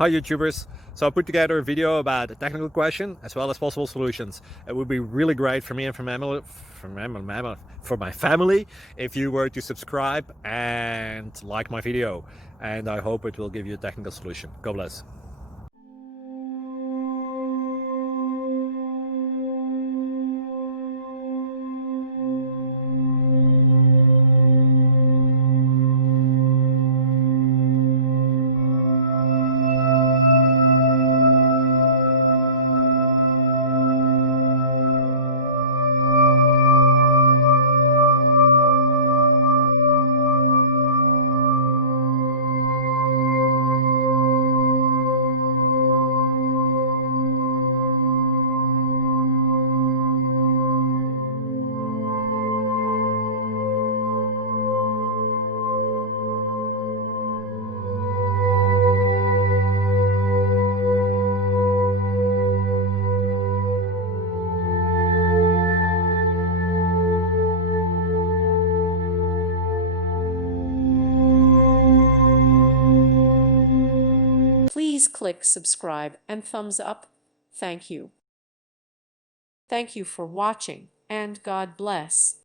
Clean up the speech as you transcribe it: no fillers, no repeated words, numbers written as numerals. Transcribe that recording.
Hi YouTubers! So I put together a video about a technical question as well as possible solutions. It would be really great for me and for my family if you were to subscribe and like my video, and I hope it will give you a technical solution. God bless. Please click subscribe and thumbs up. Thank you. Thank you for watching, and God bless.